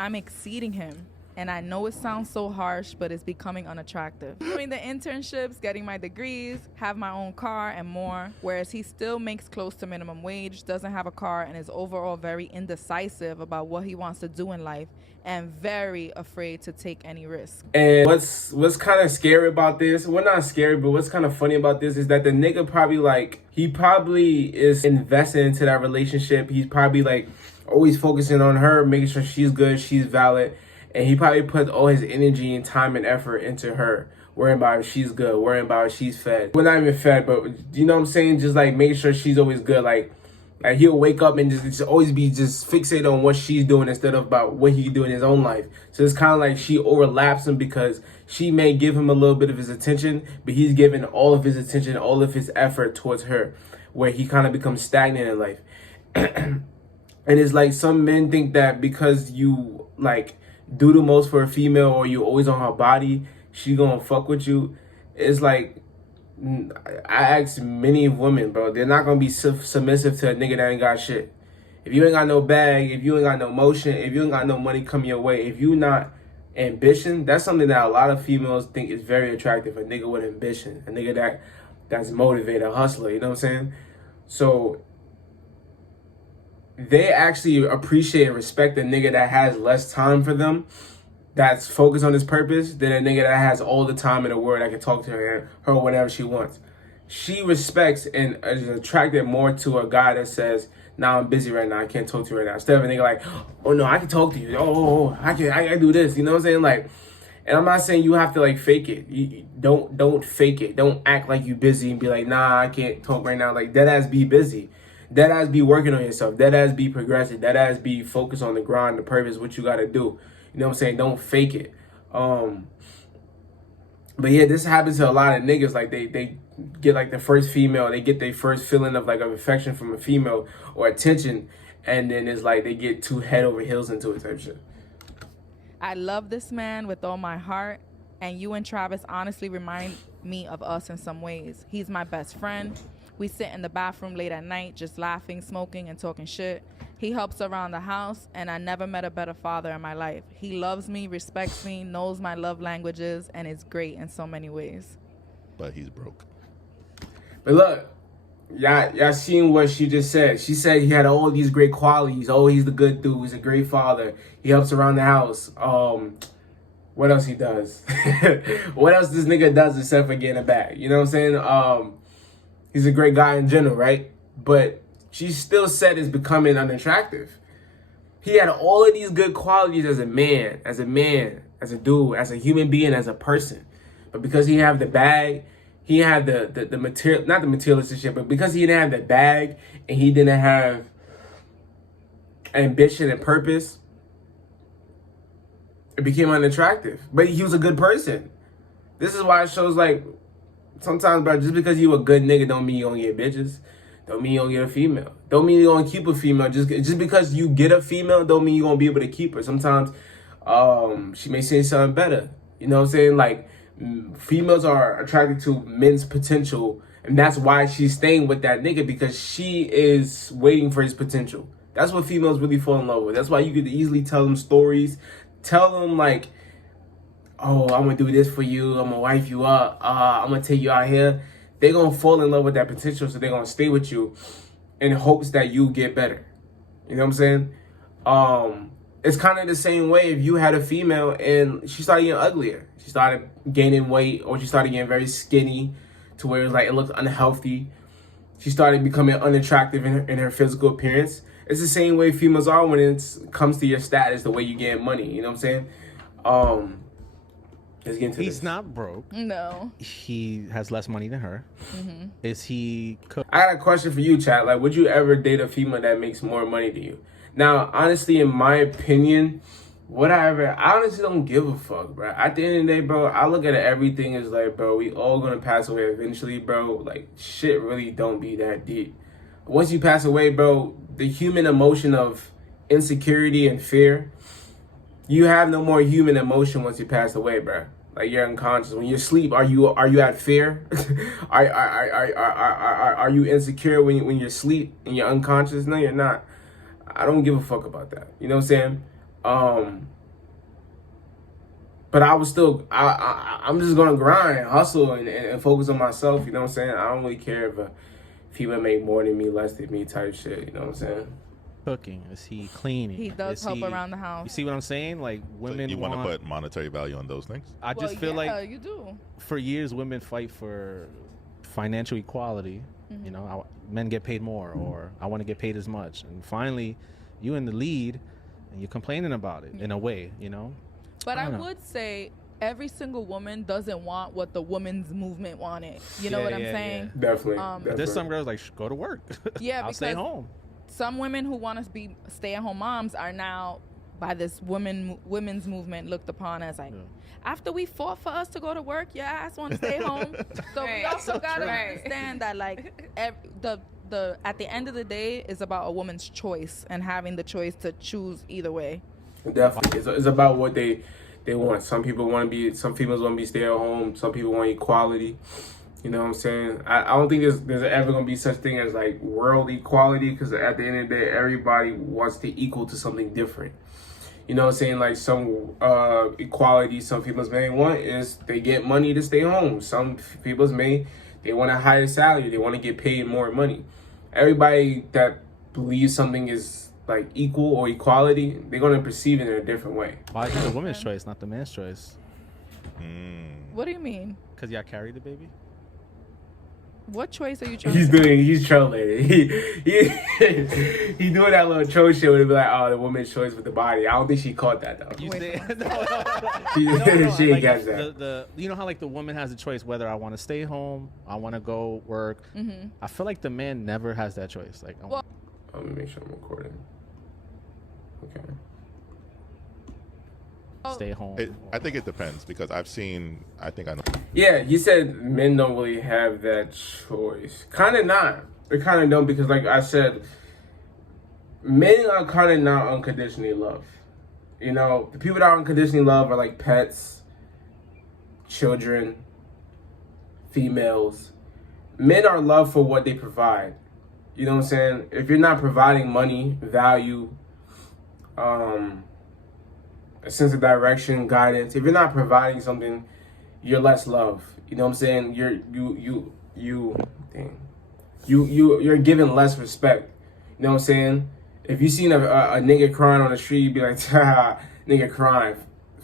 I'm exceeding him. And I know it sounds so harsh, but it's becoming unattractive. Doing the internships, getting my degrees, have my own car, and more. Whereas he still makes close to minimum wage, doesn't have a car, and is overall very indecisive about what he wants to do in life, and very afraid to take any risk. And what's kind of scary about this, well, not scary, but what's kind of funny about this is that the nigga probably like, he probably is invested into that relationship. He's probably like always focusing on her, making sure she's good, she's valid. And he probably puts all his energy and time and effort into her, worrying about if she's good, worrying about if she's fed. Well, not even fed, but you know what I'm saying? Just like making sure she's always good. Like he'll wake up and just always be just fixated on what she's doing instead of about what he can do in his own life. So it's kind of like she overlaps him because she may give him a little bit of his attention, but he's giving all of his attention, all of his effort towards her, where he kind of becomes stagnant in life. And it's like some men think that because you like do the most for a female or you always on her body, she gonna fuck with you. It's like, I ask many women, bro, they're not gonna be submissive to a nigga that ain't got shit. If you ain't got no bag, if you ain't got no motion, if you ain't got no money coming your way, if you not ambition, that's something that a lot of females think is very attractive. A nigga with ambition, a nigga that's motivated, a hustler, you know what I'm saying? So they actually appreciate and respect a nigga that has less time for them, that's focused on his purpose, than a nigga that has all the time in the world that can talk to her whenever she wants. She respects and is attracted more to a guy that says, nah, I'm busy right now, I can't talk to you right now. Instead of a nigga like, oh no, I can talk to you. Oh, I can do this. You know what I'm saying? Like, and I'm not saying you have to like fake it. You don't fake it. Don't act like you busy and be like, nah, I can't talk right now. Like, deadass be busy. Deadass be working on yourself. Deadass be progressive. Deadass be focused on the grind, the purpose, what you gotta do. You know what I'm saying? Don't fake it. But yeah, this happens to a lot of niggas. Like they get like the first female, they get their first feeling of like of affection from a female or attention, and then it's like they get too head over heels into it type shit. I love this man with all my heart, and you and Travis honestly remind me of us in some ways. He's my best friend. We sit in the bathroom late at night, just laughing, smoking, and talking shit. He helps around the house, and I never met a better father in my life. He loves me, respects me, knows my love languages, and is great in so many ways. But he's broke. But look, y'all seen what she just said. She said he had all these great qualities. Oh, he's the good dude. He's a great father. He helps around the house. What else he does? What else this nigga does except for getting a bag? You know what I'm saying? He's a great guy in general, right? But she still said it's becoming unattractive. He had all of these good qualities as a man, as a dude, as a human being, as a person. But because he had the bag, he had the material, not the materialistic shit, but because he didn't have the bag and he didn't have ambition and purpose, it became unattractive. But he was a good person. This is why it shows like, sometimes, bro, just because you a good nigga don't mean you gonna get bitches. Don't mean you gonna get a female. Don't mean you gonna keep a female. Just because you get a female don't mean you gonna be able to keep her. Sometimes she may say something better. You know what I'm saying? Like, females are attracted to men's potential, and that's why she's staying with that nigga, because she is waiting for his potential. That's what females really fall in love with. That's why you could easily tell them stories. Tell them like, oh, I'm gonna do this for you, I'm gonna wife you up, I'm gonna take you out here. They're gonna fall in love with that potential, so they're gonna stay with you in hopes that you get better. You know what I'm saying? It's kind of the same way if you had a female and she started getting uglier. She started gaining weight, or she started getting very skinny to where it's like it looked unhealthy. She started becoming unattractive in her physical appearance. It's the same way females are when it comes to your status, the way you get money. You know what I'm saying? Let's get into He's this. not broke. No. He has less money than her. Mm-hmm. Is he? I got a question for you, chat. Like, would you ever date a female that makes more money than you? Now, honestly, in my opinion, I honestly don't give a fuck, bro. At the end of the day, bro, I look at everything as like, bro, we all gonna pass away eventually, bro. Like, shit really don't be that deep. Once you pass away, bro, the human emotion of insecurity and fear, you have no more human emotion once you pass away, bro. Like, you're unconscious. When you sleep, are you at fear? are you insecure when you're asleep and you're unconscious? No, you're not. I don't give a fuck about that. You know what I'm saying? But I was still, I'm just gonna grind, hustle, and focus on myself. You know what I'm saying? I don't really care if a female make more than me, less than me, type shit. You know what I'm saying? Cooking? Is he cleaning? He does Is help he- around the house. You see what I'm saying? Like So women you want want. to put monetary value on those things? I just Well, feel yeah, like you do. for years women fight for financial equality. You know, men get paid more, or I want to get paid as much. And finally, you in the lead, and you're complaining about it in a way. You know. But I I don't know. would say every single woman doesn't want what the women's movement wanted. You know Yeah, what I'm yeah, saying? Definitely. But definitely. There's some girls like go to work. Yeah, I'll stay because- home. Some women who want to be stay-at-home moms are now by this women's movement looked upon as like, after we fought for us to go to work, your ass want to stay home. So we Right. also gotta Right. understand that like the at the end of the day is about a woman's choice and having the choice to choose either way. Definitely, it's about what they want. Some people want to be, some females want to be stay at home. Some people want equality. You know what I'm saying? I don't think there's ever gonna be such thing as like world equality, because at the end of the day, everybody wants to equal to something different. You know what I'm saying? Like some equality some females may want is they get money to stay home. Some females they want a higher salary. They want to get paid more money. Everybody that believes something is like equal or equality, they're gonna perceive it in a different way. Why is it the woman's choice, not the man's choice? What do you mean? Because y'all carried the baby. What choice are you trying He's to say? he's trolling. He doing that little troll shit where it be like, oh, the woman's choice with the body. I don't think she caught that though. You Wait, say She, she ain't like, catch that. the you know how like the woman has a choice whether I want to stay home, I want to go work. I feel like the man never has that choice. Like, Well- Let me make sure I'm recording. Okay. stay home. I think it depends, because I think I know. Yeah, you said men don't really have that choice. Kind of not. They kind of don't, because like I said, men are kind of not unconditionally loved. You know, the people that are unconditionally loved are like pets, children, females. Men are loved for what they provide. You know what I'm saying? If you're not providing money, value, a sense of direction, guidance, if you're not providing something, you're less loved. You know what I'm saying? You're given less respect. You know what I'm saying? If you seen a nigga crying on the street, you'd be like, ha, nigga crying.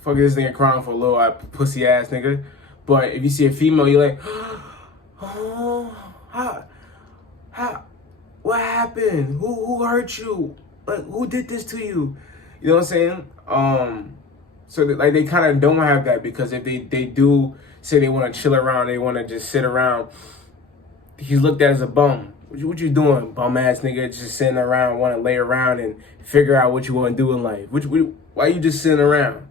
Fuck this nigga crying for a little pussy ass nigga. But if you see a female, you're like, oh, what happened? Who hurt you? Like, who did this to you? You know what I'm saying? So like they kind of don't have that, because if they do say they want to chill around, they want to just sit around, he's looked at as a bum. What you doing, bum ass nigga? Just sitting around, want to lay around and figure out what you want to do in life. Why you just sitting around?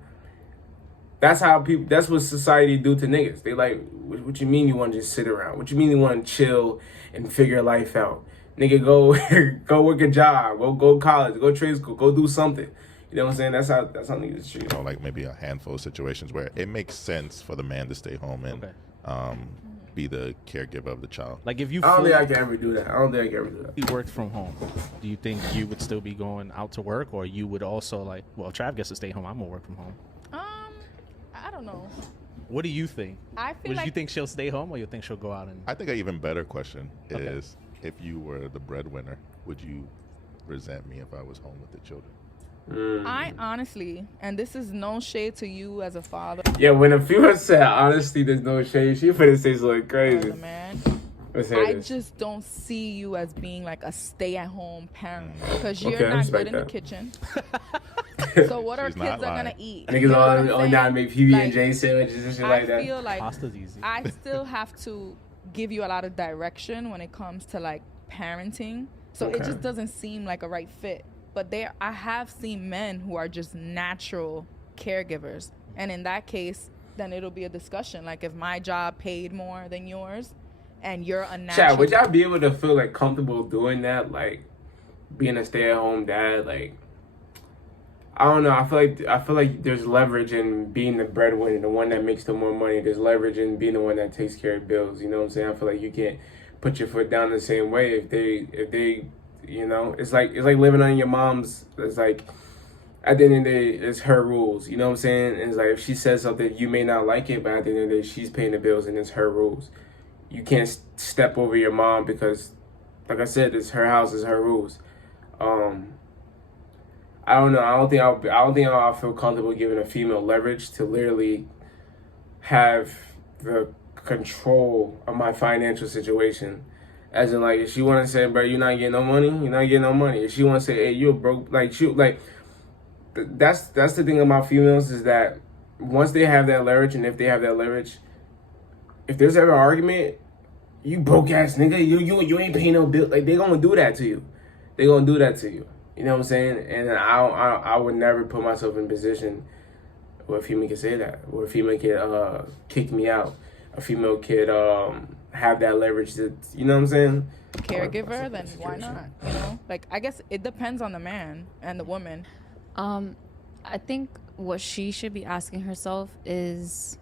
That's how people. That's what society do to niggas. They like, what you mean you want to just sit around? What you mean you want to chill and figure life out? Nigga, go work a job, go college, go trade school, go do something. You know what I'm saying? That's how niggas treat. You know, like maybe a handful of situations where it makes sense for the man to stay home and be the caregiver of the child. Like if you I don't think I fully can ever do that. worked from home, do you think you would still be going out to work, or you would also like, well, Trav gets to stay home, I'm gonna work from home? I don't know. What do you think? I feel Would like you think she'll stay home, or you think she'll go out and? I think an even better question is, if you were the breadwinner, would you resent me if I was home with the children? I honestly, and this is no shade to you as a father, Yeah, when a female said honestly, there's no shade, she finna say something crazy. as a man, Let's hear I this. just don't see you as being like a stay-at-home parent, because you're Okay, I not respect good in the that. kitchen. So what our She's kids not are gonna lying. eat? Niggas You know what I'm all saying? now make PB&J Like, sandwiches and shit I like that. feel like Pasta's easy. I still have to give you a lot of direction when it comes to like parenting. So it Okay. just doesn't seem like a right fit. But I have seen men who are just natural caregivers. And in that case, then it'll be a discussion. Like if my job paid more than yours and you're a natural. Chad, would y'all be able to feel like comfortable doing that? Like being a stay-at-home dad? Like, I don't know. I feel like there's leverage in being the breadwinner, the one that makes the more money. There's leverage in being the one that takes care of bills. You know what I'm saying? I feel like you can't put your foot down the same way if they you know, it's like living on your mom's. It's like at the end of the day, it's her rules. You know what I'm saying? And it's like if she says something, you may not like it, but at the end of the day, she's paying the bills and it's her rules. You can't step over your mom because, like I said, it's her house, it's her rules. I don't know. I don't think I'll feel comfortable giving a female leverage to literally have the control of my financial situation. As in, like, if she want to say, bro, you're not getting no money, you're not getting no money. If she want to say, hey, you're broke, like, that's the thing about females is that once they have that leverage, and if they have that leverage, if there's ever an argument, you broke ass nigga, you ain't paying no bill. Like, they gonna do that to you. They gonna do that to you. You know what I'm saying? And I would never put myself in a position where a female can say that, where a female can kick me out, a female could have that leverage to, you know what I'm saying? Caregiver, then why not? You know, like I guess it depends on the man and the woman. I think what she should be asking herself is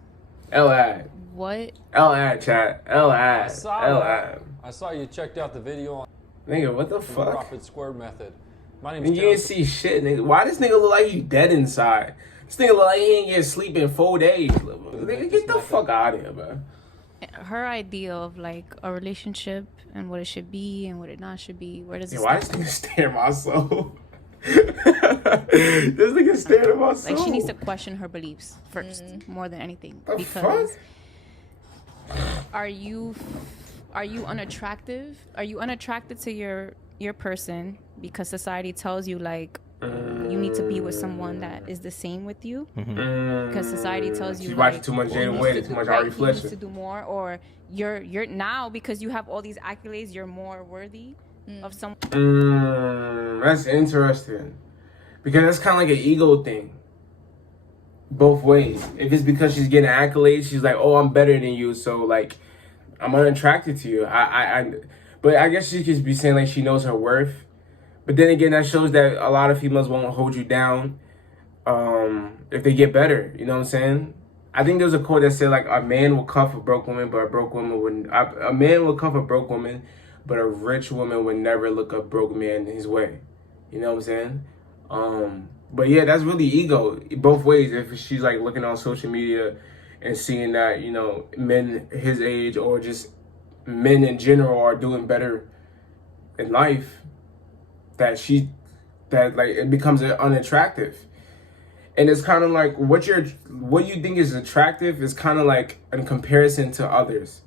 L-ad. what? L-ad, chat. L-ad. L-ad. I saw you checked out the video on Nigga, what the the fuck? profit square method. My name You is didn't see shit, nigga. Why this nigga look like he dead inside? This nigga look like he ain't get sleep in 4 days. Nigga, get the fuck out of here, bro. Her idea of like a relationship and what it should be and what it not should be. Where does it Why start? this nigga stare at my soul? This nigga staring at my soul. Like she needs to question her beliefs first, more than anything. The Because fuck? are you unattractive? Are you unattracted to your person because society tells you like you need to be with someone that is the same with you? Because society tells you She's like, watching too much he Jada needs Wade, to too do- much right, Ari he Fletcher. needs to do more, or you're now because you have all these accolades, you're more worthy of someone. That's interesting. Because that's kind of like an ego thing. Both ways. If it's because she's getting accolades, she's like, oh, I'm better than you, so like, I'm unattracted to you. But I guess she could be saying like she knows her worth. But then again, that shows that a lot of females won't hold you down if they get better. You know what I'm saying? I think there's a quote that said like a man will come for broke women, but a broke woman wouldn't. A man will come for broke woman, but a rich woman would never look a broke man his way. You know what I'm saying? But yeah, that's really ego both ways. If she's like looking on social media and seeing that, you know, men his age or just men in general are doing better in life, that like it becomes unattractive. And it's kind of like what you think is attractive is kind of like in comparison to others.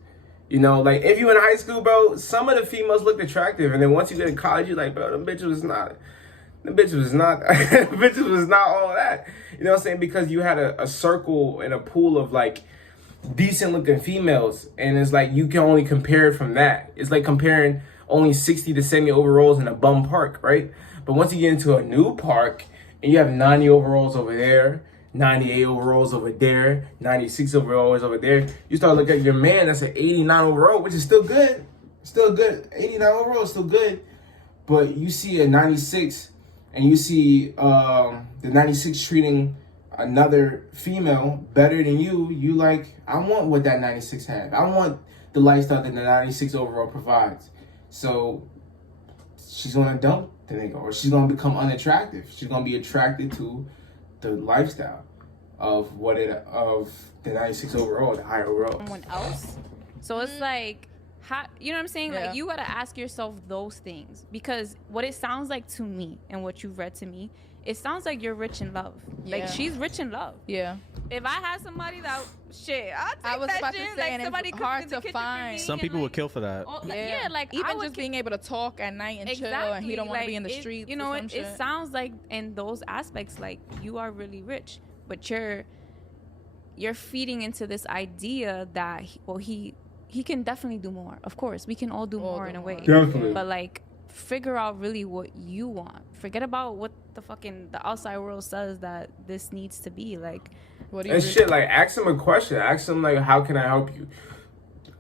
You know, like if you in high school, bro, some of the females looked attractive, and then once you get to college, you're like, bro, the bitch was not all that. You know what I'm saying? Because you had a circle and a pool of like decent looking females, and it's like you can only compare it from that. It's like comparing only 60 to 70 overalls in a bum park, right? But once you get into a new park and you have 90 overalls over there, 98 overalls over there, 96 overalls over there, you start looking at your man that's an 89 overall, which is still good. Still good. 89 overall is still good. But you see a 96 and you see the 96 treating another female better than you like, I want what that 96 had. I want the lifestyle that the 96 overall provides. So she's gonna dump the nigga, or she's gonna become unattractive. She's gonna be attracted to the lifestyle of the 96 overall, the higher overall. Someone else. So it's like, how, you know what I'm saying? Yeah. Like you gotta ask yourself those things, because what it sounds like to me and what you've read to me, it sounds like you're rich in love. Like Yeah. she's rich in love. Yeah. If I had somebody that shit, I'll take I was that about to shit. say, Like and somebody it's cooked hard in the to kitchen find. for me Some and, people like, would kill for that. oh, yeah, like I even would just being able to talk at night and chill, and he don't want to be in the streets. You know, or some it shit. sounds like in those aspects, like you are really rich, but you're feeding into this idea that he can definitely do more. Of course, we can all do more in a way. Definitely. But like, figure out really what you want. Forget about what the outside world says that this needs to be. Like, What do you And really- shit, like ask him a question. Ask him like, how can I help you?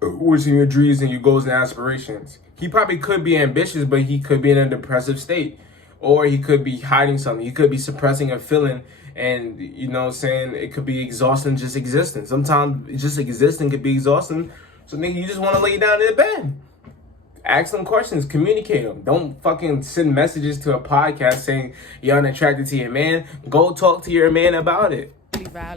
What's in your dreams and your goals and aspirations? He probably could be ambitious, but he could be in a depressive state. Or he could be hiding something. He could be suppressing a feeling. And, you know what I'm saying, it could be exhausting just existing. Sometimes just existing could be exhausting. So, nigga, you just want to lay down in the bed. Ask them questions, communicate them. Don't fucking send messages to a podcast saying you're unattracted to your man. Go talk to your man about it.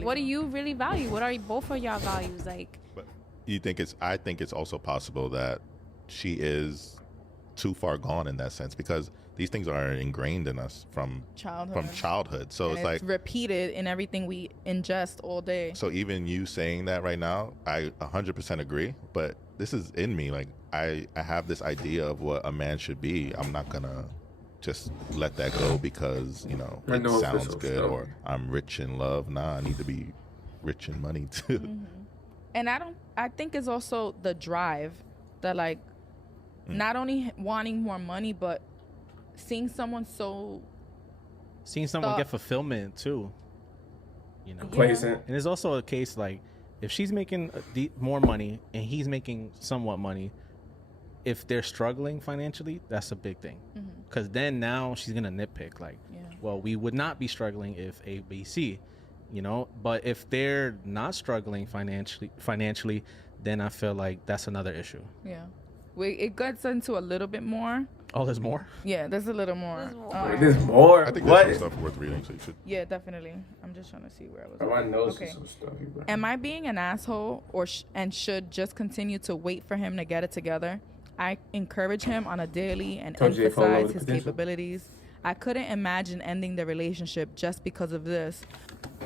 What do you really value? What are both of y'all values? Like, But I think it's also possible that she is too far gone in that sense, because these things are ingrained in us from childhood. So it's like repeated in everything we ingest all day. So even you saying that right now, I 100% agree. But this is in me. Like I have this idea of what a man should be. I'm not gonna just let that go because it sounds good or I'm rich in love. Nah, I need to be rich in money too. Mm-hmm. And I think it's also the drive that not only wanting more money, but seeing someone get fulfillment too. Complacent. And it's also a case like if she's making more money and he's making somewhat money, if they're struggling financially, that's a big thing. Because then now she's gonna nitpick well, we would not be struggling if A, B, C, But if they're not struggling financially, then I feel like that's another issue. Yeah, it gets into a little bit more. Oh, there's more? Yeah, there's a little more. There's more. I think there's some stuff worth reading, so you should. Yeah, definitely. I'm just trying to see where I was. My nose is so stuffy, bro. Am I being an asshole and should just continue to wait for him to get it together? I encourage him on a daily and emphasize his capabilities. I couldn't imagine ending the relationship just because of this.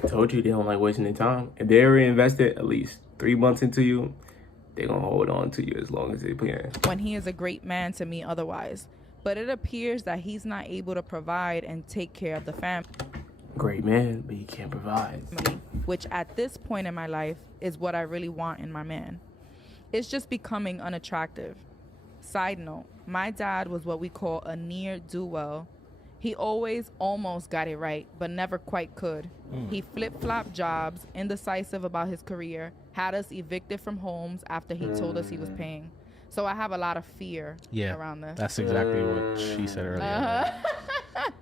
I told you they don't like wasting their time. If they already invested at least 3 months into you, they're going to hold on to you as long as they can. When he is a great man to me otherwise. But it appears that he's not able to provide and take care of the family. Great man, but he can't provide. Which at this point in my life is what I really want in my man. It's just becoming unattractive. Side note, my dad was what we call a near duel. He always almost got it right, but never quite could. He flip-flopped jobs, indecisive about his career, had us evicted from homes after he told us he was paying. So I have a lot of fear around this. That's exactly what she said earlier.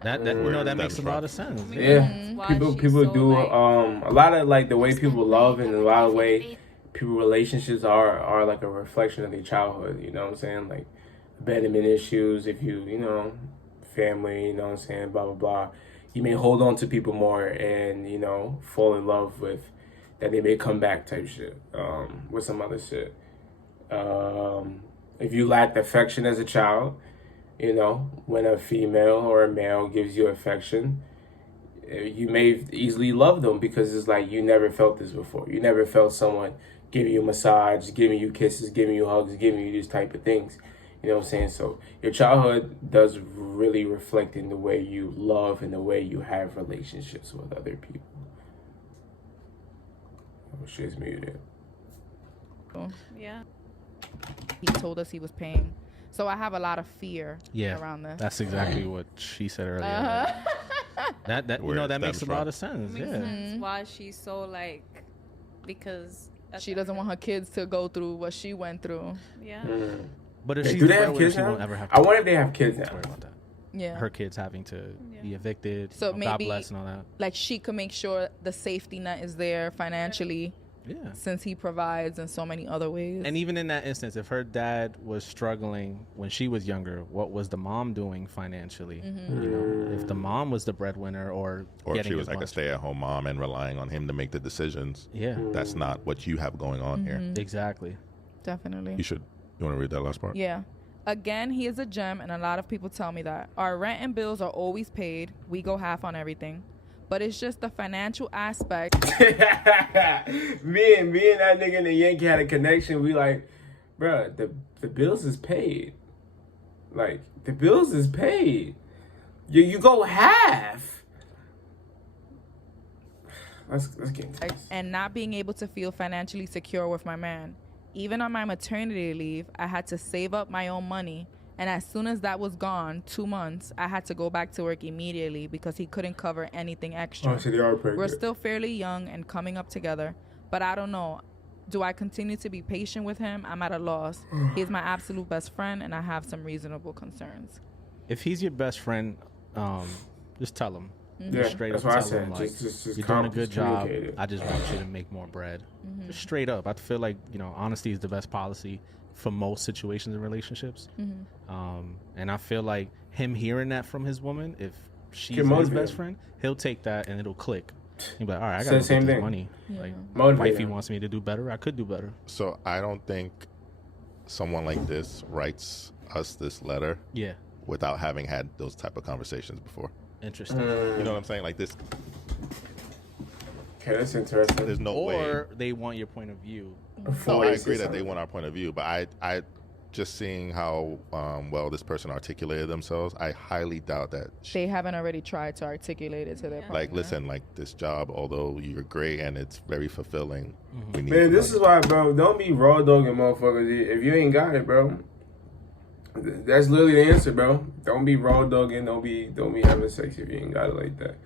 That makes a lot of sense. Yeah, people do a lot of the way people love, and a lot of way people relationships are like a reflection of their childhood. You know what I'm saying? Like abandonment issues. If family, you know what I'm saying, blah blah blah, you may hold on to people more and fall in love with that. They may come back type shit with some other shit. If you lacked affection as a child, when a female or a male gives you affection, you may easily love them because it's like you never felt this before. You never felt someone giving you a massage, giving you kisses, giving you hugs, giving you these type of things. You know what I'm saying? So your childhood does really reflect in the way you love and the way you have relationships with other people. Oh, shit's muted. Yeah. He told us he was paying. So I have a lot of fear around this. That's exactly what she said earlier. That makes a lot of sense. Makes sense why she's so because she doesn't want her kids to go through what she went through. Yeah. But if she's do they have kids now? I wonder if they have kids now. Worry about that. Yeah. Her kids having to be evicted. So maybe God bless and all that. She could make sure the safety net is there financially. Yeah. Since he provides in so many other ways. And even in that instance, if her dad was struggling when she was younger, what was the mom doing financially? If the mom was the breadwinner or if she was like a stay-at-home mom and relying on him to make the decisions. Yeah. That's not what you have going on here. Exactly. Definitely. You want to read that last part? Yeah. Again, he is a gem, and a lot of people tell me that. Our rent and bills are always paid. We go half on everything. But it's just the financial aspect. me and that nigga in the Yankee had a connection. We like, bruh, the bills is paid. Like, the bills is paid. You go half. Let's get into this. And not being able to feel financially secure with my man. Even on my maternity leave, I had to save up my own money. And as soon as that was gone, 2 months, I had to go back to work immediately because he couldn't cover anything extra. Oh, so they are pretty We're good. still fairly young and coming up together. But I don't know. Do I continue to be patient with him? I'm at a loss. He's my absolute best friend, and I have some reasonable concerns. If he's your best friend, just tell him. Yeah, Straight that's up what I tell said. them, like, Just you're doing a good job. communicate it. I just want you to make more bread. Just straight up. I feel like, honesty is the best policy for most situations in relationships. And I feel like him hearing that from his woman, if she's Can his motivate best him. friend, he'll take that and it'll click. He'll be like, all right, I Say gotta the go same get this thing. money. Like, Motivate wifey him. wants me to do better. I could do better. So I don't think someone like this writes us this letter Yeah. without having had those type of conversations before. Interesting. You know what I'm saying? Like this, Okay, that's interesting. there's no way. Or they want your point of view. No, I agree that they want our point of view, but I just seeing how well this person articulated themselves, I highly doubt that. They haven't already tried to articulate it to their partner. Like, listen, like this job, although you're great and it's very fulfilling, we need Man, the this money. is why, bro. Don't be raw dogging motherfuckers if you ain't got it, bro. That's literally the answer, bro. Don't be raw dogging. Don't be having sex if you ain't got it like that.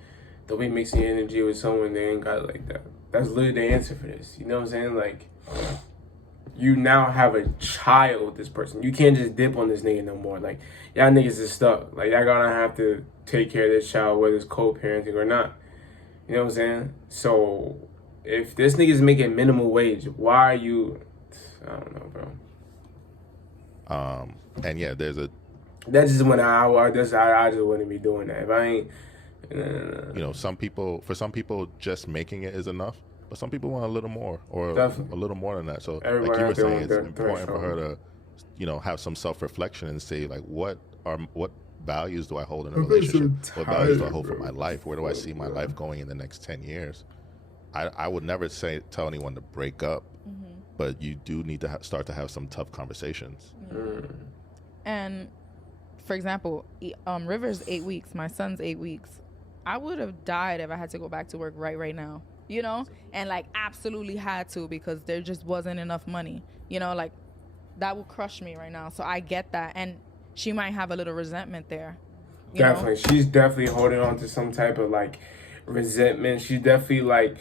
Don't be mixing your energy with someone that ain't got it like that. That's literally the answer for this. You know what I'm saying? Like, you now have a child with this person. You can't just dip on this nigga no more. Like, y'all niggas is stuck. Like, y'all gonna have to take care of this child, whether it's co-parenting or not. You know what I'm saying? So, if this nigga's making minimum wage, why are you... I don't know, bro. And yeah, there's a, That's just when I just wouldn't be doing that. If I ain't... some people, for some people, just making it is enough. But some people want a little more, or Definitely. a little more than that. So, Everyone like you were has their saying, own it's important for her to, have some self-reflection and say, like, what values do I hold in a relationship? What values do I hold for my life? Where do I see my life going in the next 10 years? I would never tell anyone to break up, but you do need to start to have some tough conversations. And for example, River's 8 weeks. My son's 8 weeks. I would have died if I had to go back to work right now. And like absolutely had to because there just wasn't enough money. Like that would crush me right now. So I get that, and she might have a little resentment there. you know? Definitely. She's definitely holding on to some type of like resentment. She definitely like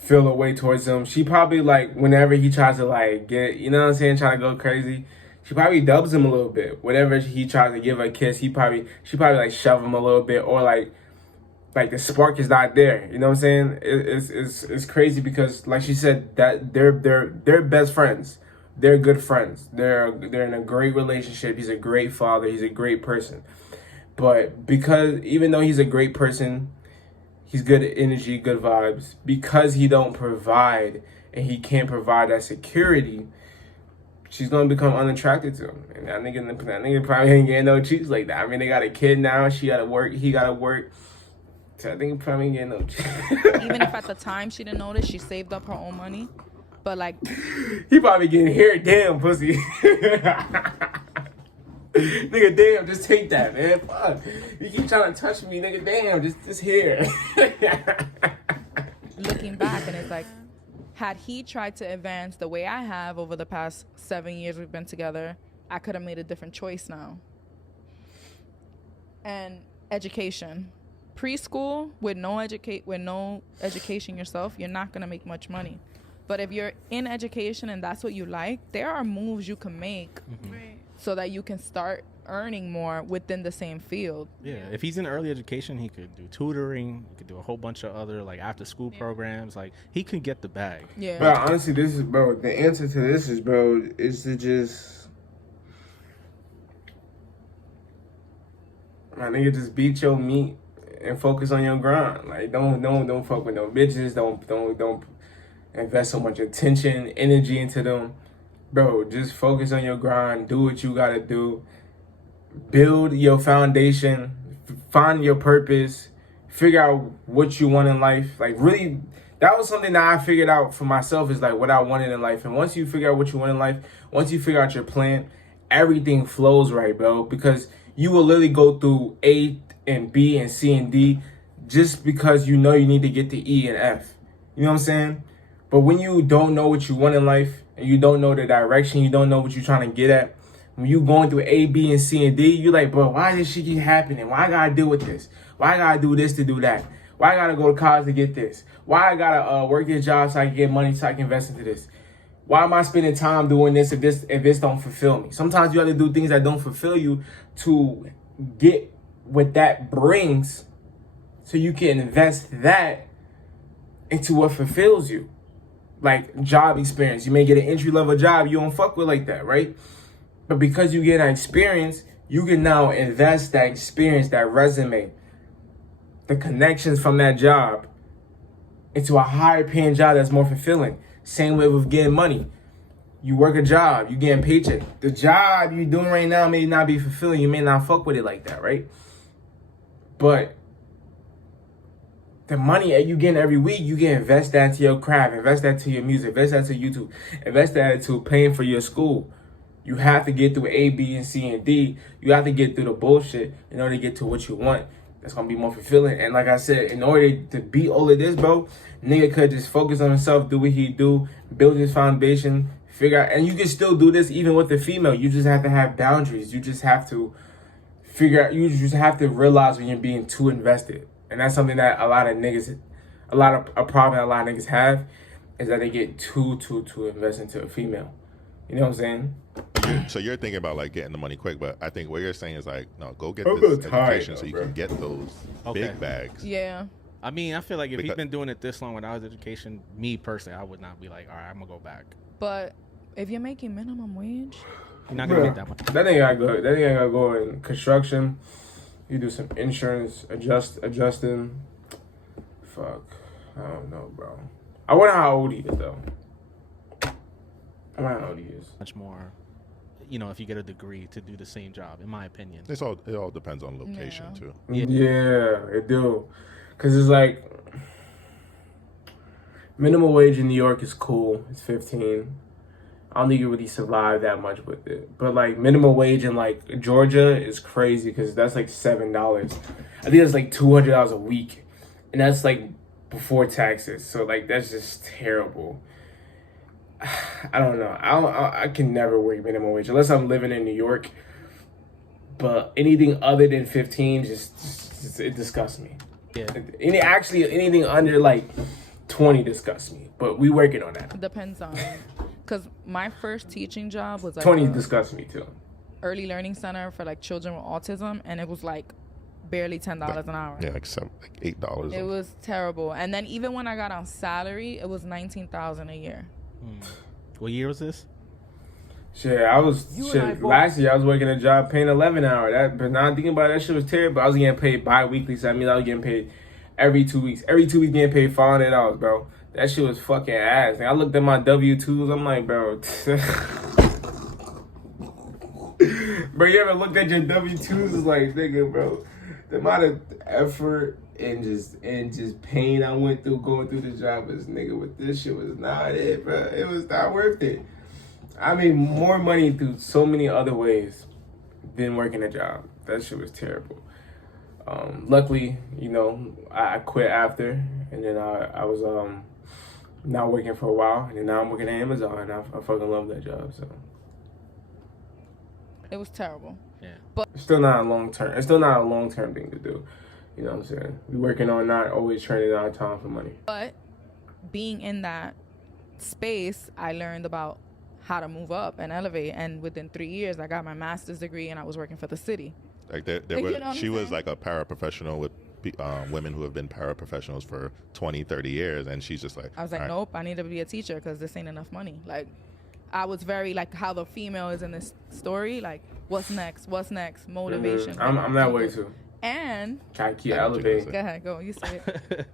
feel a way towards him. She probably like whenever he tries to like get, you know what I'm saying, try to go crazy, she probably dubs him a little bit. Whenever he tries to give her a kiss, she probably like shove him a little bit, or like the spark is not there. You know what I'm saying? It's crazy because like she said that they're best friends. They're good friends. They're in a great relationship. He's a great father. He's a great person. But because even though he's a great person, he's good energy, good vibes. Because he don't provide and he can't provide that security, she's gonna become unattracted to him. And that nigga probably ain't getting no cheeks like that. I mean, they got a kid now. She gotta work. He gotta work. So I think he probably ain't getting no cheeks. Even if at the time she didn't notice, she saved up her own money. But like, He probably getting hair. Damn, pussy. Nigga, damn, just take that, man. Fuck. You keep trying to touch me, nigga. Damn, just here. looking back, and it's like, had he tried to advance the way I have over the past 7 years we've been together, I could have made a different choice now. And education. Preschool with no education yourself, you're not gonna make much money. But if you're in education and that's what you like, there are moves you can make so that you can start earning more within the same field. Yeah, if he's in early education, he could do tutoring. He could do a whole bunch of other like after school programs. Like he could get the bag. Yeah. Bro, honestly, this is, bro, the answer to this is, bro, is to just, my nigga, just beat your meat and focus on your grind. Like, don't fuck with no bitches. Don't invest so much attention, energy into them. Bro, just focus on your grind. Do what you gotta do. Build your foundation. Find your purpose. Figure out what you want in life. Like, really, that was something that I figured out for myself, is like what I wanted in life. And once you figure out what you want in life, once you figure out your plan, everything flows right, bro. Because you will literally go through A and B and C and D just because you know you need to get to E and F. You know what I'm saying? But when you don't know what you want in life and you don't know the direction, you don't know what you're trying to get at, when you going through A, B, and C, and D, you're like, bro, why does shit keep happening? Why I gotta deal with this? Why I gotta do this to do that? Why I gotta go to college to get this? Why I gotta work this job so I can get money so I can invest into this? Why am I spending time doing this if this don't fulfill me? Sometimes you have to do things that don't fulfill you to get what that brings so you can invest that into what fulfills you. Like job experience. You may get an entry-level job you don't fuck with like that, right? But because you get an experience, you can now invest that experience, that resume, the connections from that job into a higher paying job that's more fulfilling. Same way with getting money. You work a job, you getting paycheck. The job you're doing right now may not be fulfilling. You may not fuck with it like that, right? But the money that you getting every week, you can invest that into your craft, invest that to your music, invest that to YouTube, invest that into paying for your school. You have to get through A, B, and C, and D. You have to get through the bullshit in order to get to what you want. That's gonna be more fulfilling. And like I said, in order to beat all of this, bro, nigga could just focus on himself, do what he do, build his foundation, figure out. And you can still do this even with the female. You just have to have boundaries. You just have to figure out. You just have to realize when you're being too invested. And that's something that a problem that a lot of niggas have is that they get too invested into a female. You know what I'm saying? So you're thinking about like getting the money quick, but I think what you're saying is like, no, go get I'm this tired, education so you bro. can get those big bags. Yeah. I mean, I feel like if he's Because- been doing it this long without his education, me personally, I would not be like, all right, I'm gonna go back. But if you're making minimum wage, You're not gonna Bruh, make that much. that nigga gotta go. That nigga gotta go in construction. You do some insurance adjusting. Fuck, I don't know, bro. I wonder how old he is though. I wonder how old he is. Much more, you know, if you get a degree to do the same job, in my opinion. It all depends on location Yeah. too. Yeah, it do. Cause it's like minimum wage in New York is cool. It's 15. I don't think you really survive that much with it. But like minimum wage in like Georgia is crazy because that's like $7. I think that's like $200 a week, and that's like before taxes. So like that's just terrible. I don't know. I can never work minimum wage unless I'm living in New York. But anything other than 15 just it disgusts me. Yeah. Anything under like 20 disgusts me. But we working on that. depends on. Because my first teaching job was like 20 a disgusts me too. early learning center for like children with autism, and it was like barely $10 an hour. Yeah, like $8. It was terrible. And then even when I got on salary, it was $19,000 a year. What year was this? Shit, last year I was working a job paying 11 an hour. But now I'm thinking about it, that shit was terrible. I was getting paid bi-weekly, so I mean I was getting paid every 2 weeks. Every 2 weeks getting paid $500, bro. That shit was fucking ass. And I looked at my W-2s, I'm like, bro. Bro, you ever looked at your W-2s? It's like, nigga, bro. The amount of effort and just pain I went through going through the job was, nigga, with this shit was not it, bro. It was not worth it. I made more money through so many other ways than working a job. That shit was terrible. Luckily, you know, I quit after, and then I was not working for a while, and then now I'm working at Amazon, and I fucking love that job. So It was terrible. Yeah. it's still not a long term. It's still not a long term thing to do. You know what I'm saying? We working on not always turning our time for money. But being in that space, I learned about how to move up and elevate. And within 3 years, I got my master's degree, and I was working for the city. Like there You were, know what she I'm was saying? like a paraprofessional with women who have been paraprofessionals for 20, 30 years, and she's just like, I was like, all right. nope, I need to be a teacher because this ain't enough money. Like, I was very like how the female is in this story. Like, what's next? What's next? Motivation. I'm that way too. And Try to keep I know what you're elevating. go ahead, go. You say it.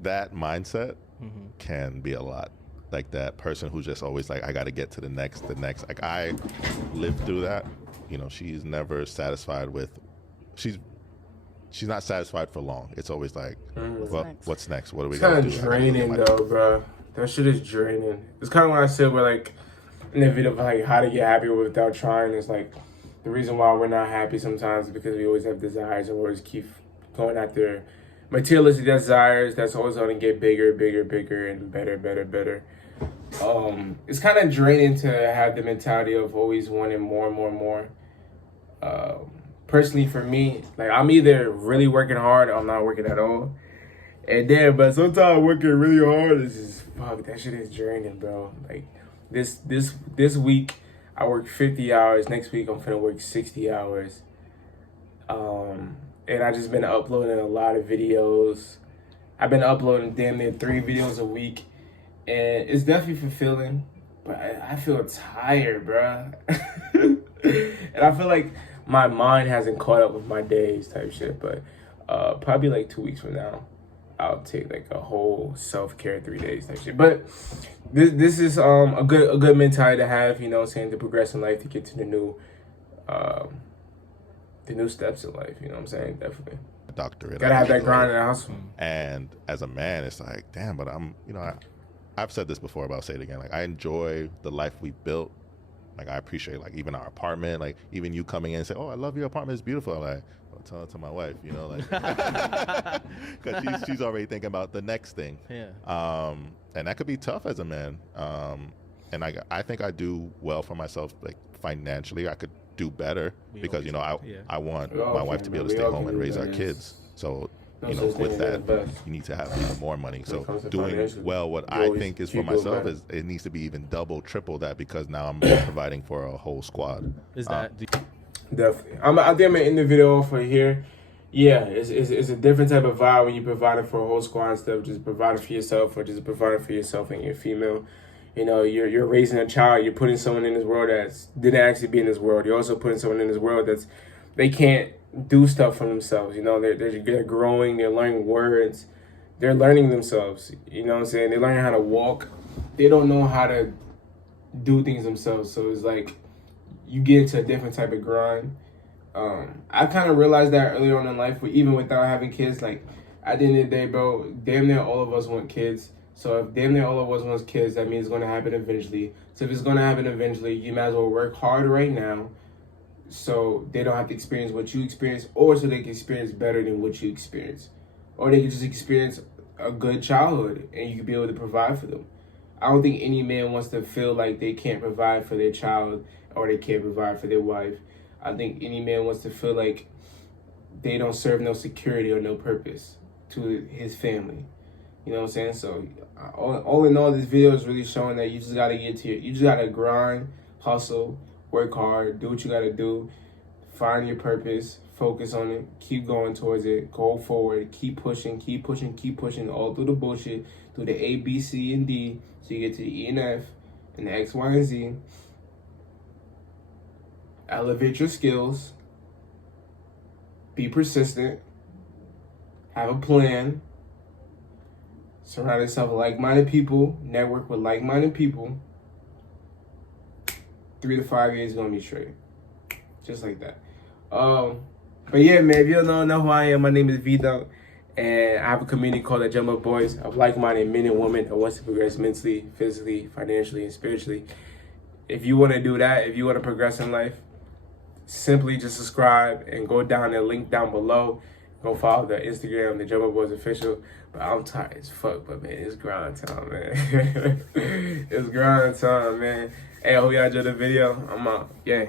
That mindset can be a lot. Like that person who's just always like, I got to get to the next. Like I lived through that. You know, she's never satisfied with. She's not satisfied for long. It's always like, well, next? what's next? What are we It's gonna kind do? of draining though, bro. That shit is draining. It's kind of what I said where like in the video of like how to get happy without trying. It's like the reason why we're not happy sometimes is because we always have desires and we always keep going after materialistic desires that's always going to get bigger and better. It's kind of draining to have the mentality of always wanting more. Personally for me, like I'm either really working hard or I'm not working at all. And then, but sometimes working really hard is just, fuck, that shit is draining, bro. Like this week, I work 50 hours. Next week, I'm finna work 60 hours. And I just been uploading a lot of videos. I've been uploading damn near 3 videos a week, and it's definitely fulfilling. But I feel tired, bruh. And I feel like my mind hasn't caught up with my days type shit. But probably like 2 weeks from now, I'll take like a whole self-care 3 days type shit. But this is a good mentality to have, you know what I'm saying, to progress in life, to get to the new steps in life, you know what I'm saying? Definitely. Doctorate. Gotta have that grind and hustle. And as a man, it's like, damn, but I've said this before, but I'll say it again. Like, I enjoy the life we built. Like, I appreciate, like, even our apartment. Like, even you coming in and say, oh, I love your apartment. It's beautiful. I'm like, I'll tell it to my wife, you know, like, because she's already thinking about the next thing. Yeah. And that could be tough as a man. And I think I do well for myself, like, financially. I could do better because, you know, I want my wife to be able to stay home and raise our kids. So, you know, with that, you need to have even more money. So doing well, what I think is for myself is it needs to be even double, triple that, because now I'm providing for a whole squad. Is that definitely? I think I'm gonna end the video off right here. Yeah, it's a different type of vibe when you providing for a whole squad instead of just providing for yourself, or just providing for yourself and your female. You know, you're raising a child. You're putting someone in this world that didn't actually be in this world. You're also putting someone in this world they can't do stuff for themselves. You know, they're growing. They're learning words. They're learning themselves. You know what I'm saying? They're learning how to walk. They don't know how to do things themselves. So it's like you get into a different type of grind. I kind of realized that earlier on in life, even without having kids. Like, at the end of the day, bro, damn near all of us want kids. So if damn near all of us want kids, that means it's going to happen eventually. So if it's going to happen eventually, you might as well work hard right now so they don't have to experience what you experience, or so they can experience better than what you experience. Or they can just experience a good childhood and you can be able to provide for them. I don't think any man wants to feel like they can't provide for their child or they can't provide for their wife. I think any man wants to feel like they don't serve no security or no purpose to his family. You know what I'm saying? So all in all, this video is really showing that you just got to you just got to grind, hustle, work hard, do what you got to do, find your purpose, focus on it, keep going towards it, go forward, keep pushing all through the bullshit, through the A, B, C, and D, so you get to the E and F and the X, Y, and Z. Elevate your skills, be persistent, have a plan, surround yourself with like-minded people, network with like-minded people. 3 to 5 years is gonna be straight. Just like that. But yeah, man, if you don't know who I am, my name is vDunkk, and I have a community called the Jumbo Boys of like-minded men and women that wants to progress mentally, physically, financially, and spiritually. If you want to do that, if you want to progress in life, simply just subscribe and go down the link down below. Go follow the Instagram, the Jumbo Boys Official. But I'm tired as fuck, but man, it's grind time, man. It's grind time, man. Hey, I hope y'all enjoyed the video. I'm out. Yeah.